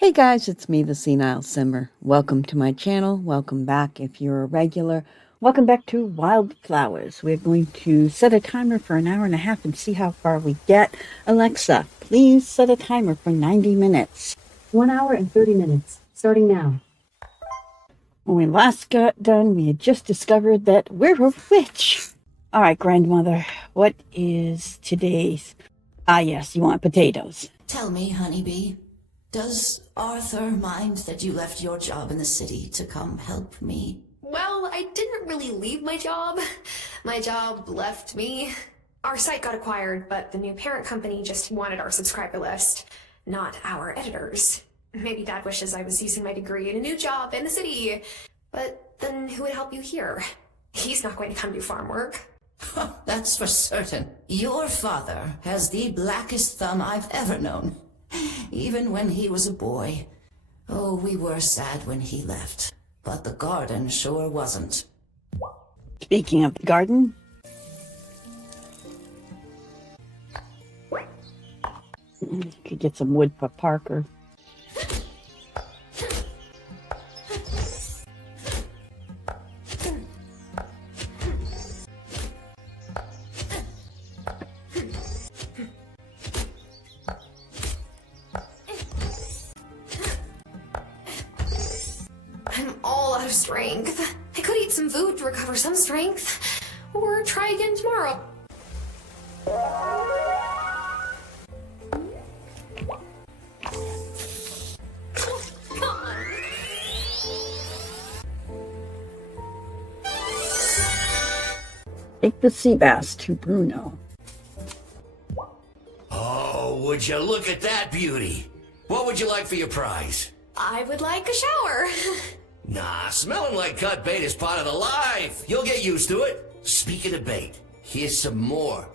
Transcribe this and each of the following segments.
Hey guys, it's me, the SenileSimmer. Welcome to my channel. Welcome back if you're a regular. Welcome back to Wylde Flowers. We're going to set a timer for an hour and a half and see how far we get. Alexa, please set a timer for 90 minutes. 1 hour and 30 minutes, starting now. When we last got done, we had just discovered that we're a witch. All right, grandmother, what is today's... Ah, yes, you want potatoes. Tell me, honeybee, does Arthur mind that you left your job in the city to come help me? Well, I didn't really leave my job. My job left me. Our site got acquired, but the new parent company just wanted our subscriber list, not our editors. Maybe Dad wishes I was using my degree in a new job in the city. But then who would help you here? He's not going to come do farm work. That's for certain. Your father has the blackest thumb I've ever known. Even when he was a boy. Oh, we were sad when he left. But the garden sure wasn't. Speaking of the garden, could get some wood for Parker. I'm all out of strength. I could eat some food to recover some strength. Or try again tomorrow. Come on. Take the sea bass to Bruno. Oh, would you look at that beauty? What would you like for your prize? I would like a shower. Nah, smelling like cut bait is part of the life. You'll get used to it. Speaking of bait, here's some more.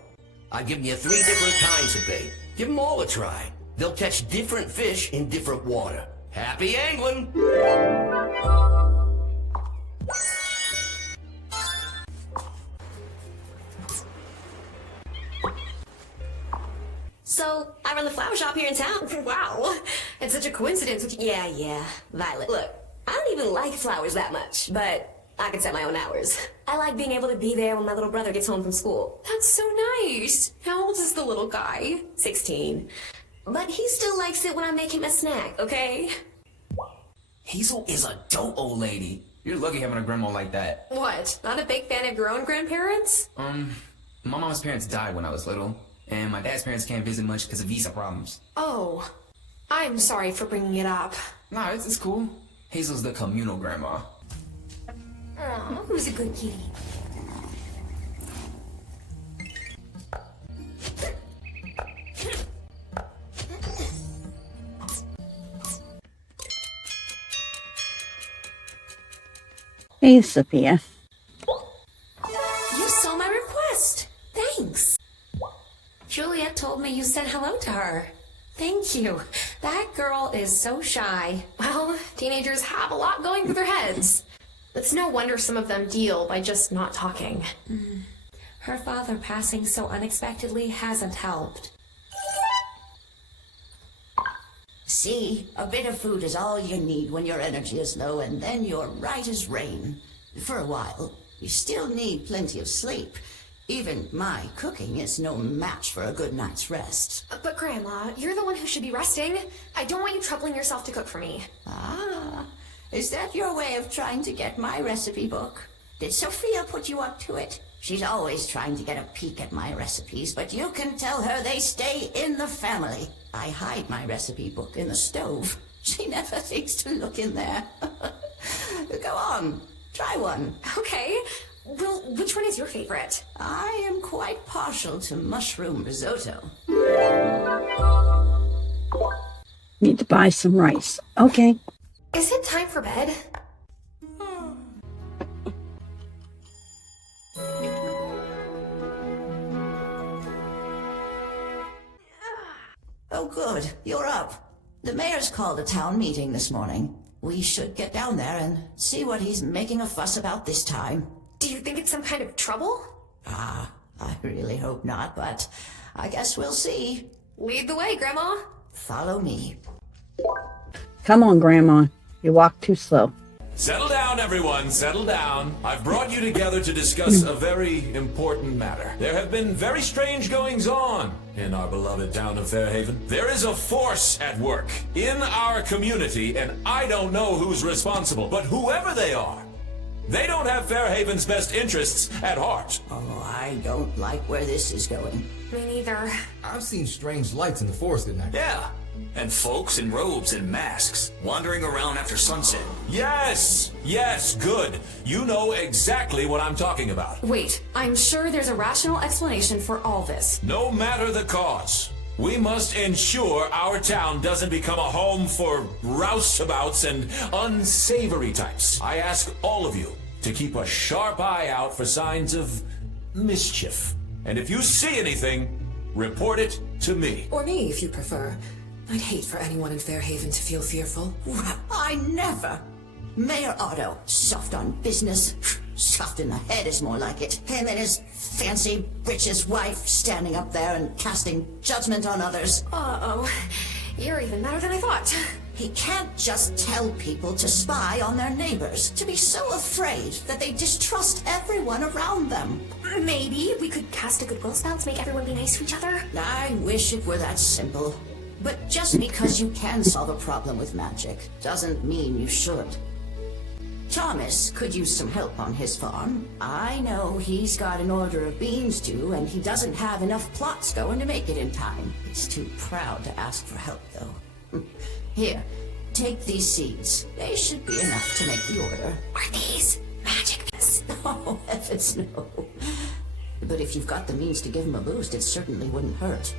I've given you 3 different kinds of bait. Give them all a try. They'll catch different fish in different water. Happy angling! So, I run the flower shop here in town. Wow. It's such a coincidence with you. Yeah, Violet. Look, I don't even like flowers that much, but I can set my own hours. I like being able to be there when my little brother gets home from school. That's so nice. How old is the little guy? 16. But he still likes it when I make him a snack, okay? Hazel is a dope old lady. You're lucky having a grandma like that. What? Not a big fan of your own grandparents? My mom's parents died when I was little, and my dad's parents can't visit much because of visa problems. Oh, I'm sorry for bringing it up. Nah, it's cool. Hazel's the communal grandma. Aw, who's a good kitty? Hey, Sophia. You saw my request. Thanks. Juliet told me you said hello to her. Thank you. That girl is so shy. Well, teenagers have a lot going through their heads. It's no wonder some of them deal by just not talking. Her father passing so unexpectedly hasn't helped. See, a bit of food is all you need when your energy is low, and then you're right as rain. For a while, you still need plenty of sleep. Even my cooking is no match for a good night's rest. But Grandma, you're the one who should be resting. I don't want you troubling yourself to cook for me. Ah, is that your way of trying to get my recipe book? Did Sophia put you up to it? She's always trying to get a peek at my recipes, but you can tell her they stay in the family. I hide my recipe book in the stove. She never thinks to look in there. Go on, try one. Okay. Well, which one is your favorite? I am quite partial to mushroom risotto. Need to buy some rice. Okay. Is it time for bed? Oh, good, you're up. The mayor's called a town meeting this morning. We should get down there and see what he's making a fuss about this time. Do you think it's some kind of trouble? I really hope not, but I guess we'll see. Lead the way, Grandma. Follow me. Come on, Grandma. You walk too slow. Settle down, everyone, settle down. I've brought you together to discuss a very important matter. There have been very strange goings-on in our beloved town of Fairhaven. There is a force at work in our community, and I don't know who's responsible, but whoever they are, they don't have Fairhaven's best interests at heart. Oh, I don't like where this is going. Me neither. I've seen strange lights in the forest at night. Yeah, and folks in robes and masks wandering around after sunset. Yes, good. You know exactly what I'm talking about. Wait, I'm sure there's a rational explanation for all this. No matter the cause, we must ensure our town doesn't become a home for roustabouts and unsavory types. I ask all of you to keep a sharp eye out for signs of mischief. And if you see anything, report it to me. Or me, if you prefer. I'd hate for anyone in Fairhaven to feel fearful. I never. Mayor Otto, soft on business. Soft in the head is more like it. Him and his fancy breeches wife standing up there and casting judgment on others. Uh-oh. You're even better than I thought. He can't just tell people to spy on their neighbors, to be so afraid that they distrust everyone around them. Maybe we could cast a goodwill spell to make everyone be nice to each other? I wish it were that simple. But just because you can solve a problem with magic doesn't mean you should. Thomas could use some help on his farm. I know he's got an order of beans due, and he doesn't have enough plots going to make it in time. He's too proud to ask for help, though. Here, take these seeds. They should be enough to make the order. Are these magic? Oh, heavens no. But if you've got the means to give him a boost, it certainly wouldn't hurt.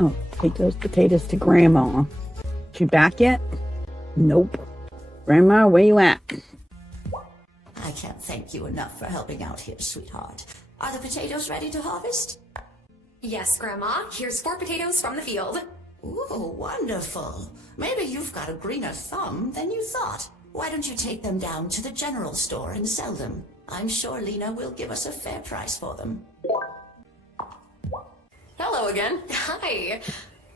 Oh, take those potatoes to Grandma. She back yet? Nope. Grandma, where you at? I can't thank you enough for helping out here, sweetheart. Are the potatoes ready to harvest? Yes, Grandma. Here's 4 potatoes from the field. Ooh, wonderful. Maybe you've got a greener thumb than you thought. Why don't you take them down to the general store and sell them? I'm sure Lena will give us a fair price for them. Hello again. Hi.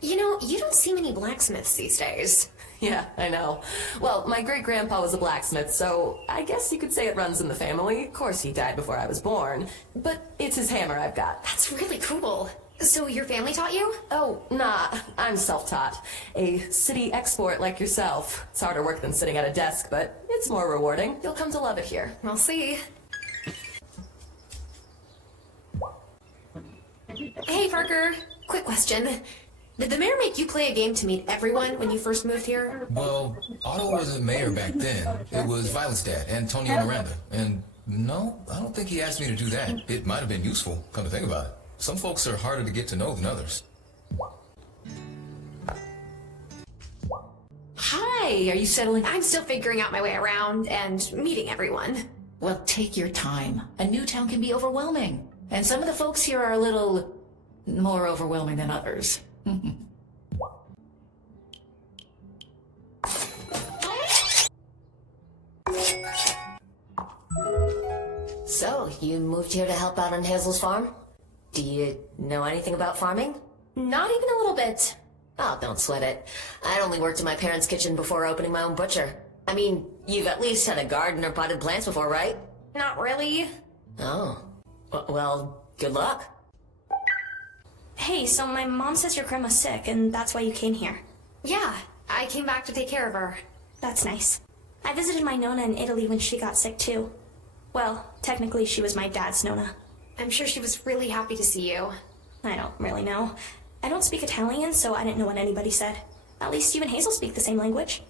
You know, you don't see many blacksmiths these days. Yeah, I know. Well, my great-grandpa was a blacksmith, so I guess you could say it runs in the family. Of course, he died before I was born, but it's his hammer I've got. That's really cool. So your family taught you? Oh, nah, I'm self-taught. A city export like yourself. It's harder work than sitting at a desk, but it's more rewarding. You'll come to love it here. We'll see. Hey, Parker. Quick question. Did the mayor make you play a game to meet everyone when you first moved here? Well, Otto wasn't mayor back then. It was Violet's dad, Antonio Miranda. And no, I don't think he asked me to do that. It might have been useful, come to think about it. Some folks are harder to get to know than others. Hi, are you settling? I'm still figuring out my way around and meeting everyone. Well, take your time. A new town can be overwhelming. And some of the folks here are a little more overwhelming than others. So, you moved here to help out on Hazel's farm? Do you know anything about farming? Not even a little bit. Oh, don't sweat it. I'd only worked in my parents' kitchen before opening my own butcher. I mean, you've at least had a garden or potted plants before, right? Not really. Oh. Well, good luck. Hey, so my mom says your grandma's sick, and that's why you came here. Yeah, I came back to take care of her. That's nice. I visited my Nonna in Italy when she got sick, too. Well, technically, she was my dad's Nonna. I'm sure she was really happy to see you. I don't really know. I don't speak Italian, so I didn't know what anybody said. At least you and Hazel speak the same language.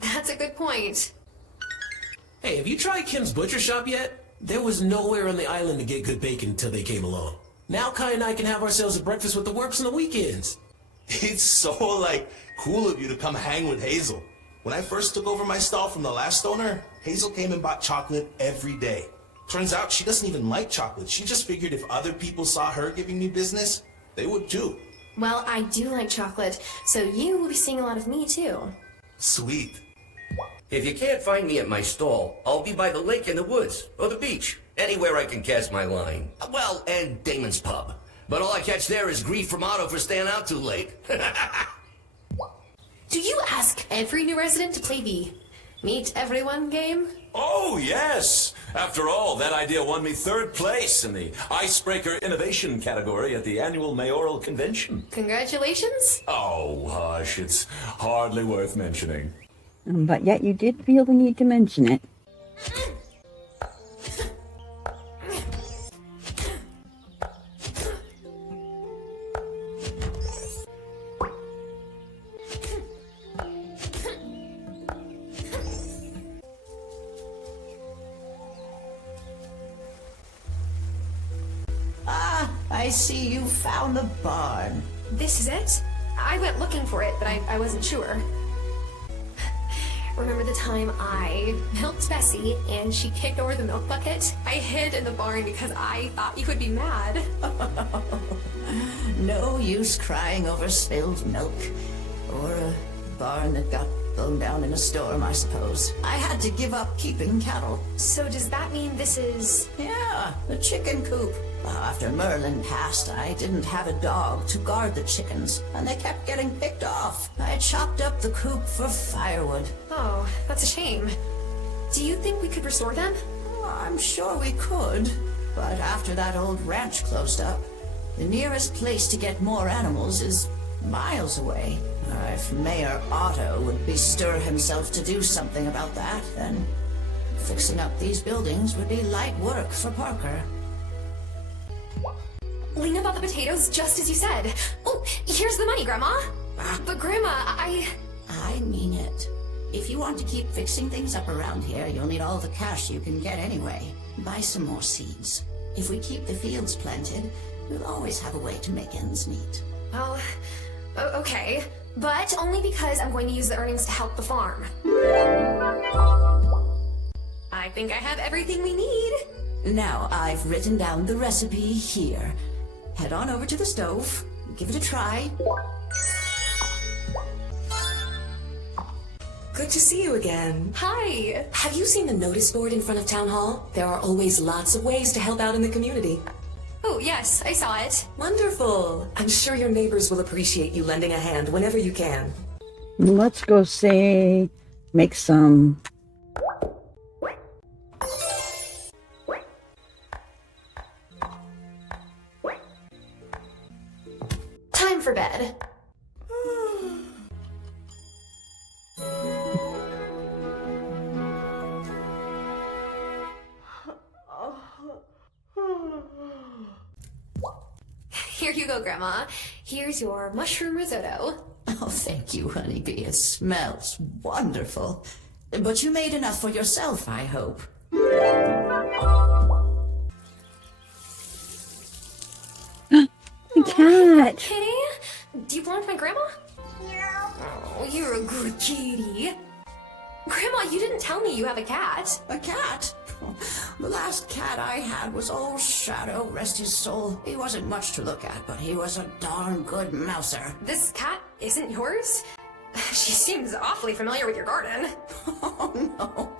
That's a good point. Hey, have you tried Kim's Butcher Shop yet? There was nowhere on the island to get good bacon until they came along. Now Kai and I can have ourselves a breakfast with the works on the weekends. It's so, cool of you to come hang with Hazel. When I first took over my stall from the last owner, Hazel came and bought chocolate every day. Turns out she doesn't even like chocolate. She just figured if other people saw her giving me business, they would too. Well, I do like chocolate, so you will be seeing a lot of me too. Sweet. If you can't find me at my stall, I'll be by the lake in the woods, or the beach. Anywhere I can cast my line. Well, and Damon's pub. But all I catch there is grief from Otto for staying out too late. Do you ask every new resident to play the Meet Everyone game? Oh, yes! After all, that idea won me 3rd place in the Icebreaker Innovation category at the annual mayoral convention. Congratulations. Oh, hush, it's hardly worth mentioning. But yet you did feel the need to mention it. I see you found the barn. This is it? I went looking for it, but I wasn't sure. Remember the time I milked Bessie and she kicked over the milk bucket? I hid in the barn because I thought you would be mad. No use crying over spilled milk. Or a barn that got blown down in a storm, I suppose. I had to give up keeping cattle. So does that mean this is... Yeah, the chicken coop. After Merlin passed, I didn't have a dog to guard the chickens, and they kept getting picked off. I chopped up the coop for firewood. Oh, that's a shame. Do you think we could restore them? I'm sure we could, but after that old ranch closed up, the nearest place to get more animals is miles away. If Mayor Otto would bestir himself to do something about that, then fixing up these buildings would be light work for Parker. Lena bought the potatoes just as you said. Oh, here's the money, Grandma. But Grandma, I mean it. If you want to keep fixing things up around here, you'll need all the cash you can get anyway. Buy some more seeds. If we keep the fields planted, we'll always have a way to make ends meet. Well, okay. But only because I'm going to use the earnings to help the farm. I think I have everything we need. Now, I've written down the recipe here. Head on over to the stove, give it a try. Good to see you again. Hi. Have you seen the notice board in front of Town Hall? There are always lots of ways to help out in the community. Oh, yes, I saw it. Wonderful. I'm sure your neighbors will appreciate you lending a hand whenever you can. Let's go say, make some... Time for bed. Here you go, Grandma. Here's your mushroom risotto. Oh, thank you, honeybee. It smells wonderful. But you made enough for yourself, I hope. Cat! Kitty? Do you belong to my grandma? Oh, you're a good kitty. Grandma, you didn't tell me you have a cat. A cat? The last cat I had was old Shadow, rest his soul. He wasn't much to look at, but he was a darn good mouser. This cat isn't yours? She seems awfully familiar with your garden. Oh, no.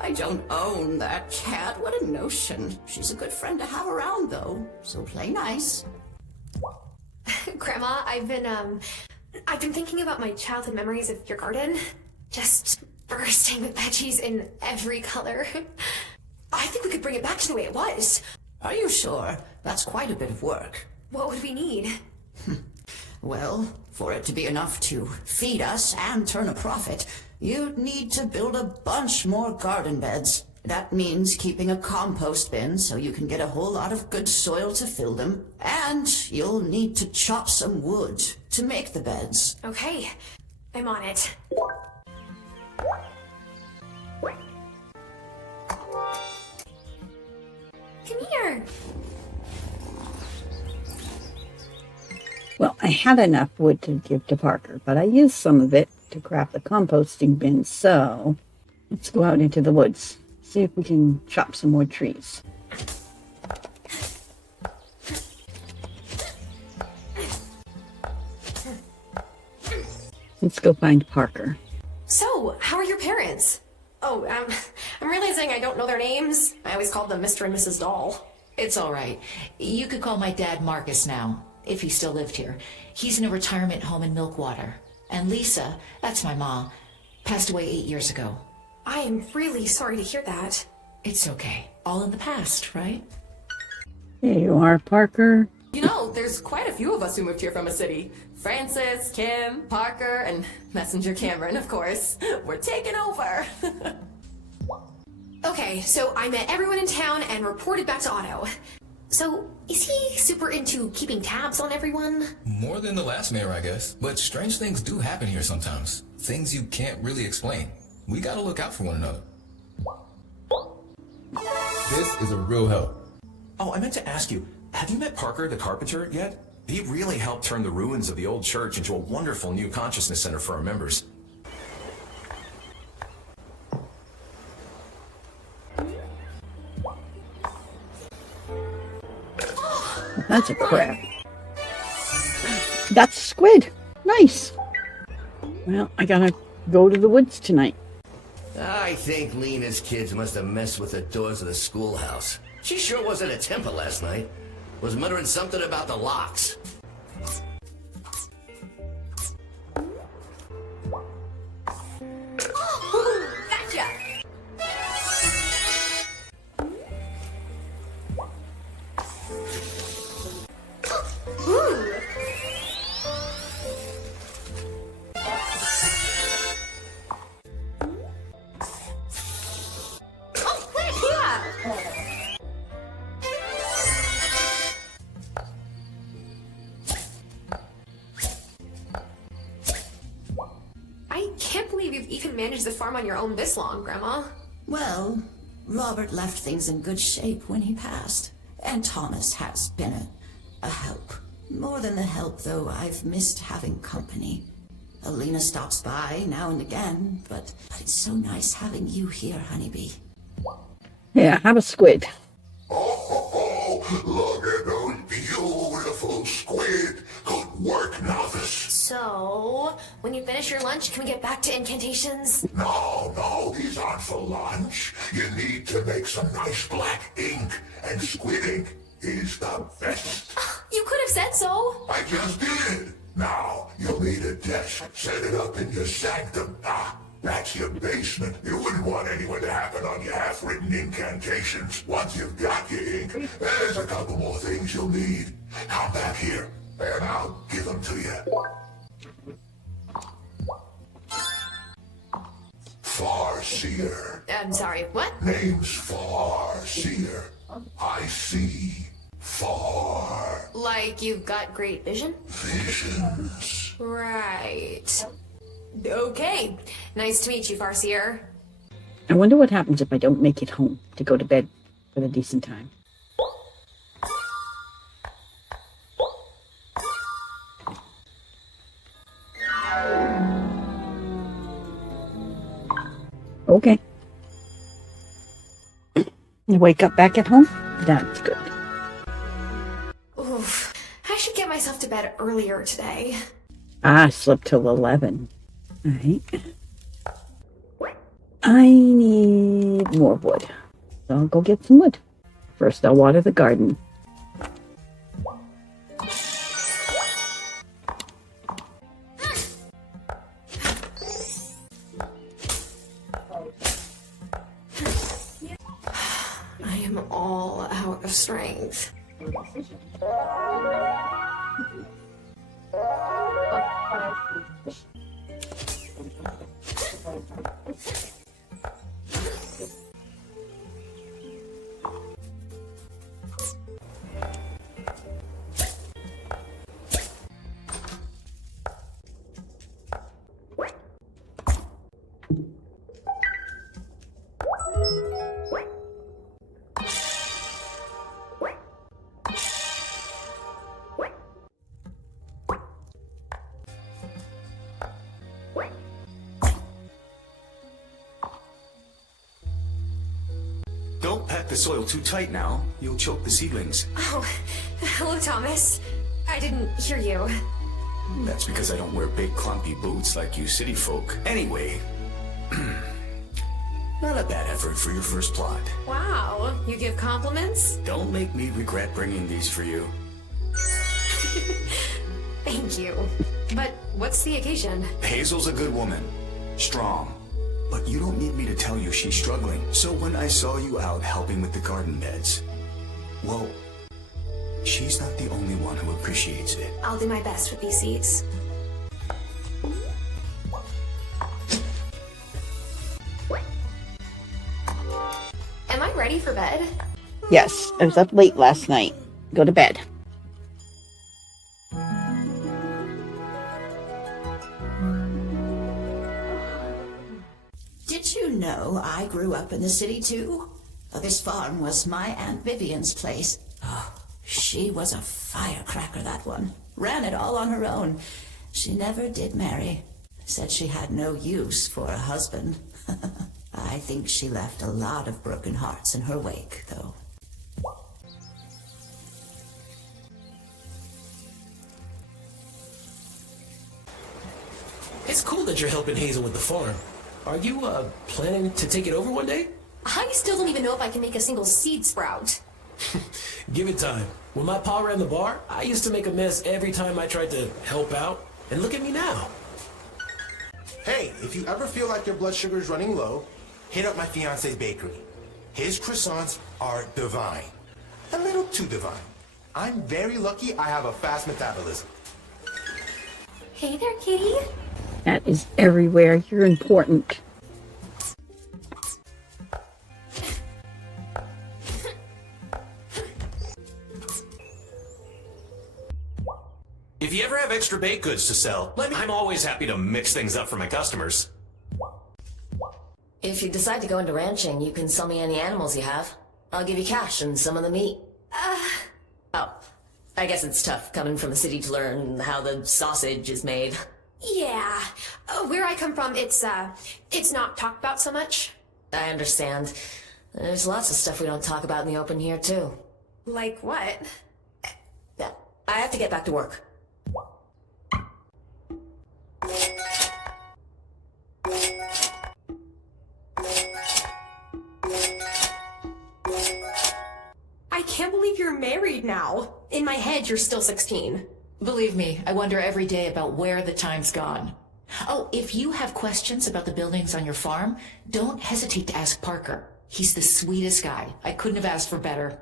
I don't own that cat. What a notion. She's a good friend to have around, though, so play nice. Grandma, I've been thinking about my childhood memories of your garden. Just bursting with veggies in every color. I think we could bring it back to the way it was. Are you sure? That's quite a bit of work. What would we need? Well, for it to be enough to feed us and turn a profit, you'd need to build a bunch more garden beds. That means keeping a compost bin so you can get a whole lot of good soil to fill them. And you'll need to chop some wood to make the beds. Okay, I'm on it. Come here. Well, I had enough wood to give to Parker, but I used some of it to craft the composting bin, so let's go out into the woods. See if we can chop some more trees. Let's go find Parker. So, how are your parents? Oh, I'm realizing I don't know their names. I always called them Mr. and Mrs. Doll. It's all right. You could call my dad Marcus now, if he still lived here. He's in a retirement home in Milkwater. And Lisa, that's my mom, passed away 8 years ago. I am really sorry to hear that. It's okay. All in the past, right? Here you are, Parker. You know, there's quite a few of us who moved here from a city. Francis, Kim, Parker, and Messenger Cameron, of course. We're taking over. Okay, so I met everyone in town and reported back to Otto. So, is he super into keeping tabs on everyone? More than the last mayor, I guess. But strange things do happen here sometimes. Things you can't really explain. We gotta look out for one another. This is a real help. Oh, I meant to ask you, have you met Parker the carpenter yet? He really helped turn the ruins of the old church into a wonderful new consciousness center for our members. That's a crab. That's Squid. Nice. Well, I gotta go to the woods tonight. I think Lena's kids must have messed with the doors of the schoolhouse. She sure was at a temper last night. Was muttering something about the locks. Gotcha! Ooh. Oh, quick, yeah! I can't believe you've even managed the farm on your own this long, Grandma. Well, Robert left things in good shape when he passed, and Thomas has been a help. More than the help, though, I've missed having company. Alina stops by now and again, but it's so nice having you here, Honeybee. Yeah, have a squid. Oh, look at those beautiful squid. Good work, novice. So, when you finish your lunch, can we get back to incantations? No, these aren't for lunch. You need to make some nice black ink, and squid ink is the best. You could have said so. I just did. Now, you'll need a desk. Set it up in your sanctum. That's your basement. You wouldn't want anyone to happen on your half-written incantations. Once you've got your ink, there's a couple more things you'll need. Come back here, and I'll give them to you. Farseer. I'm sorry, what? Name's Farseer. I see far. Like you've got great vision? Visions. Right. Okay. Nice to meet you, Farseer. I wonder what happens if I don't make it home to go to bed for a decent time. Okay. You wake up back at home? That's good. Oof. I should get myself to bed earlier today. I slept till 11. Alright. I need more wood. So I'll go get some wood. First I'll water the garden. I am all out of strength. pack the soil too tight now. You'll choke the seedlings. Oh, hello, Thomas. I didn't hear you. That's because I don't wear big clumpy boots like you city folk. Anyway, not a bad effort for your first plot. Wow, you give compliments? Don't make me regret bringing these for you. Thank you. But what's the occasion? Hazel's a good woman. Strong. But you don't need me to tell you she's struggling. So when I saw you out helping with the garden beds, well, she's not the only one who appreciates it. I'll do my best with these seeds. Am I ready for bed? Yes, I was up late last night. Go to bed. Did you know I grew up in the city too? This farm was my Aunt Vivian's place. Oh, she was a firecracker, that one. Ran it all on her own. She never did marry. Said she had no use for a husband. I think she left a lot of broken hearts in her wake, though. It's cool that you're helping Hazel with the farm. Are you, planning to take it over one day? I still don't even know if I can make a single seed sprout. Give it time. When my pa ran the bar, I used to make a mess every time I tried to help out. And look at me now. Hey, if you ever feel like your blood sugar is running low, hit up my fiance's bakery. His croissants are divine. A little too divine. I'm very lucky I have a fast metabolism. Hey there, kitty. That is everywhere. You're important. If you ever have extra baked goods to sell, let me. I'm always happy to mix things up for my customers. If you decide to go into ranching, you can sell me any animals you have. I'll give you cash and some of the meat. Oh, I guess it's tough coming from the city to learn how the sausage is made. Yeah. Where I come from, it's not talked about so much. I understand. There's lots of stuff we don't talk about in the open here, too. Like what? Yeah, I have to get back to work. I can't believe you're married now. In my head, you're still 16. Believe me, I wonder every day about where the time's gone. Oh, if you have questions about the buildings on your farm, don't hesitate to ask Parker. He's the sweetest guy. I couldn't have asked for better.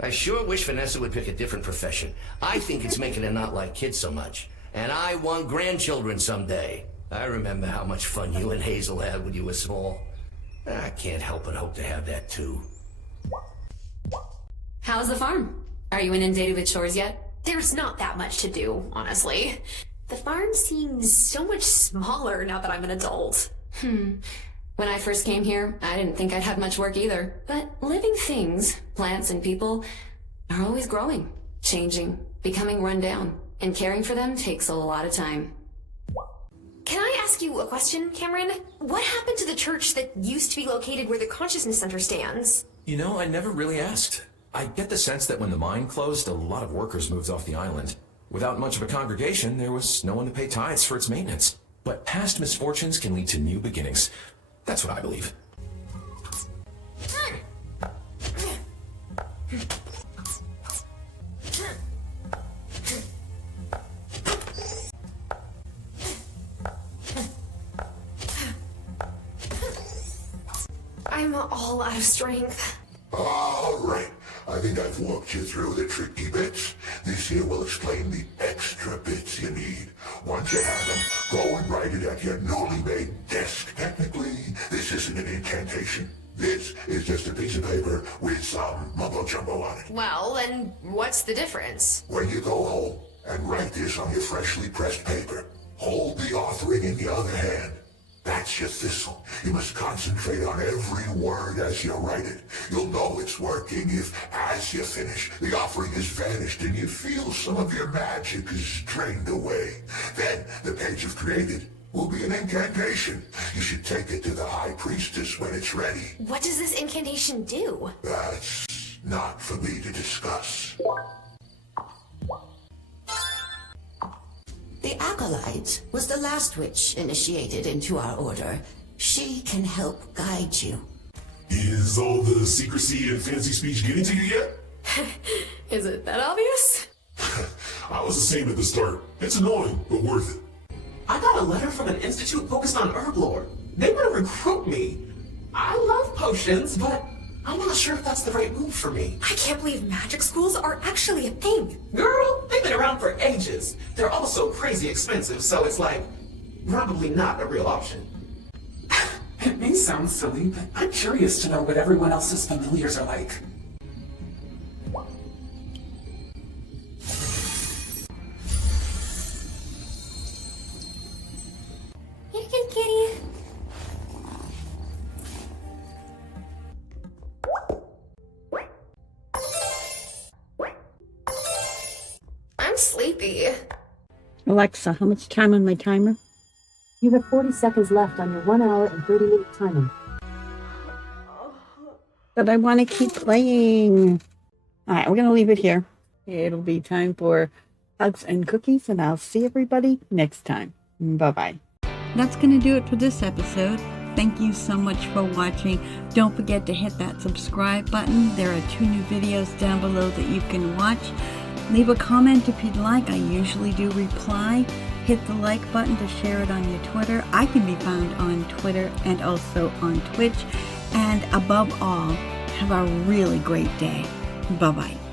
I sure wish Vanessa would pick a different profession. I think it's making her not like kids so much. And I want grandchildren someday. I remember how much fun you and Hazel had when you were small. I can't help but hope to have that too. How's the farm? Are you inundated with chores yet? There's not that much to do, honestly. The farm seems so much smaller now that I'm an adult. When I first came here, I didn't think I'd have much work either. But living things, plants and people, are always growing, changing, becoming run down. And caring for them takes a lot of time. Can I ask you a question, Cameron? What happened to the church that used to be located where the Consciousness Center stands? You know, I never really asked. I get the sense that when the mine closed, a lot of workers moved off the island. Without much of a congregation, there was no one to pay tithes for its maintenance. But past misfortunes can lead to new beginnings. That's what I believe. I'm all out of strength. All right. I think I've walked you through the tricky bits. This here will explain the extra bits you need. Once you have them, go and write it at your newly made desk. Technically, this isn't an incantation. This is just a piece of paper with some mumbo-jumbo on it. Well, then what's the difference? When you go home and write this on your freshly pressed paper, hold the offering in the other hand. That's your thistle. You must concentrate on every word as you write it. You'll know it's working if, as you finish, the offering has vanished and you feel some of your magic is drained away. Then the page you've created will be an incantation. You should take it to the High Priestess when it's ready. What does this incantation do? That's not for me to discuss. The Acolyte was the last witch initiated into our order. She can help guide you. Is all the secrecy and fancy speech getting to you yet? Is it that obvious? I was the same at the start. It's annoying, but worth it. I got a letter from an institute focused on herb lore. They want to recruit me. I love potions, but I'm not sure if that's the right move for me. I can't believe magic schools are actually a thing. Girl, they've been around for ages. They're also crazy expensive, so it's like, probably not a real option. It may sound silly, but I'm curious to know what everyone else's familiars are like. You're good, kitty. I'm sleepy. Alexa, how much time on my timer? You have 40 seconds left on your 1 hour and 30-minute timer. But I want to keep playing. All right, we're going to leave it here. It'll be time for hugs and cookies, and I'll see everybody next time. Bye-bye. That's going to do it for this episode. Thank you so much for watching. Don't forget to hit that subscribe button. There are 2 new videos down below that you can watch. Leave a comment if you'd like. I usually do reply. Hit the like button to share it on your Twitter. I can be found on Twitter and also on Twitch. And above all, have a really great day. Bye-bye.